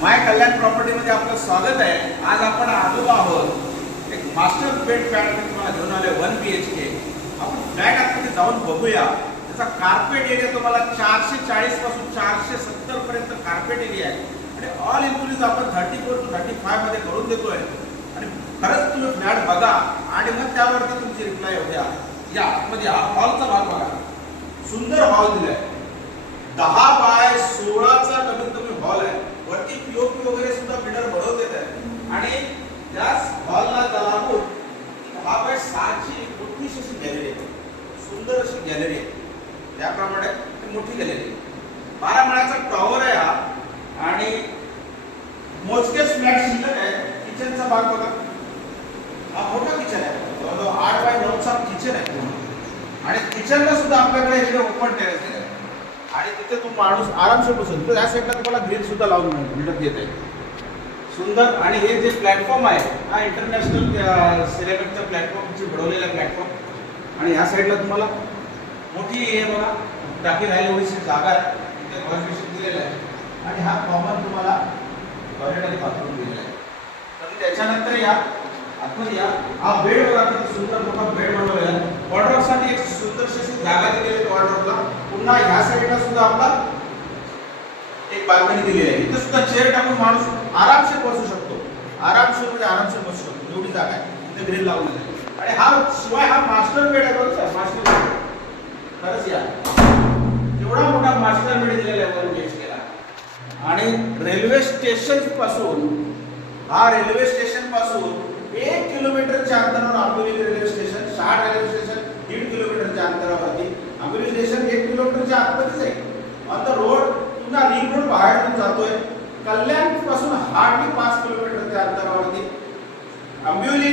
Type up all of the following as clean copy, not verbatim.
माय कल्याण प्रॉपर्टीमध्ये आपलं स्वागत आहे। आज आपण आलो आहोत एक मास्टर बेड फ्लॅट तुम्हाला घेऊन आले 1 BHK। आपण फ्लॅट आतमध्ये जाऊन बघूया। त्याचा कार्पेट एरिया तुम्हाला 440 पासून 470 पर्यंत कार्पेट एरिया आहे आणि ऑल इन्क्लुसिव्ह आपण 34 to 35 मध्ये करून देतोय। आणि खरंच तुम्ही फ्लॅट बघा आणि मग त्यावरती तुमची रिप्लाय द्या। या मध्ये हा हॉलचा भाग बघा, सुंदर हॉल दिलाय, 10 बाय 16 चा कमीत कमी हॉल आहे। वरती पीओपी वगैरे सुद्धा बिल्डर बनवून देत आहे आणि त्याच हॉलला लागून 10 बाय 6 ची मोठी अशी गॅलरी आहे, सुंदर अशी गॅलरी आहे। त्याप्रमाणे मोठी गॅलरी आहे, 12 माळ्याचा टॉवर आहे हा आणि मोजकेच फ्लॅट शिल्लक आहे। किचनचा भाग बघा, हा मोठा किचन आहे, जवळजवळ 8 बाय 9 चा किचन आहे आणि किचनला सुद्धा आपल्याकडे इकडे ओपन टेरेस आहे आणि तिथे तो माणूस आरामशीर बसून तर या साईडला तुम्हाला ग्रिल सुद्धा लावून बिल्डर देत आहे, सुंदर। आणि हे जे प्लॅटफॉर्म आहे हा इंटरनॅशनल सिरेमिकचा प्लॅटफॉर्मची बनवलेला प्लॅटफॉर्म आणि या साईडला तुम्हाला मोठी हे बघा टाकी राहिली एवढीशी जागा आहे, तिथे वॉश बेसिन दिलेलं आहे आणि हा कॉमन तुम्हाला टॉयलेट आणि बाथरूम दिलेला आहे। तर त्याच्यानंतर या आतमध्ये या, हा बेड बघा किती सुंदर मोठा बेड बनवलेला आहे। वॉर्डरोबसाठी एक सुंदरशी अशी जागा दिलेली आहे वॉर्डरोबला। पुन्हा ह्या साईडला सुद्धा आपला एक बाल्कनी दिलेली आहे, इथे सुद्धा चेअर टाकून माणूस आरामशीर बसू शकतो, आरामशीर म्हणजे आरामशीर बसू शकतो, एवढी जागा आहे, इथे ग्रिल लावलेली आहे। आणि हा शिवाय हा मास्टर बेड आहे बघा, मास्टर बेड खरंच या एवढा मोठा मास्टर बेड दिलेला आहे 1 BHK ला। आणि रेल्वे स्टेशन पासून, हा रेल्वे स्टेशन पासून 1 किलोमीटरच्या अंतरावर Amboli railway station, Shahad railway station 1.5 किलोमीटरच्या अंतरावरती, आंबोली स्टेशन 1 किलोमीटरच्या आतमध्येच आहे। ऑन द रोड पुन्हा रिंग रोड बाहेरून जातोय, कल्याण पासून हार्डली 5 किलोमीटरच्या अंतरावरती आंबोली,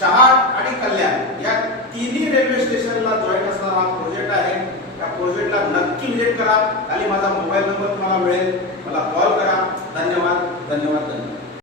शहाड आणि कल्याण या तिन्ही रेल्वे स्टेशनला जॉईन असणारा हा प्रोजेक्ट आहे। त्या प्रोजेक्टला नक्की व्हिजिट करा, खाली माझा मोबाईल नंबर तुम्हाला मिळेल, मला कॉल करा। धन्यवाद धन्यवाद धन्यवाद।